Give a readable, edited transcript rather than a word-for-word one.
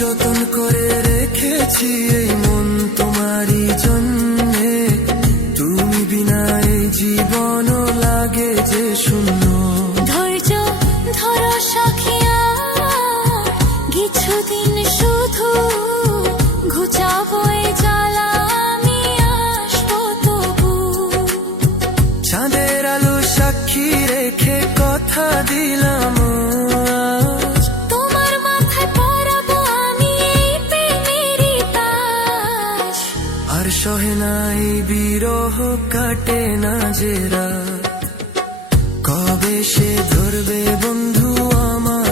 যতন করে রেখেছি এই মন তোমারই জন্যে, তুমি বিনা এই জীবন লাগে যে শূন্য। ধৈর্য ধরো সখিয়া, কিছুদিন শুধু ঘুচাবো এই জ্বালা, আমি আসবো তবু। চাঁদের আলো সাক্ষী রেখে কথা দিলাম, তোমার মাথায় পরাবো আমি এই প্রেমেরই তাজ। আর সহে না এই বিরহ, কাটে না যে রাত। কবে সে ধরবে বন্ধু আমার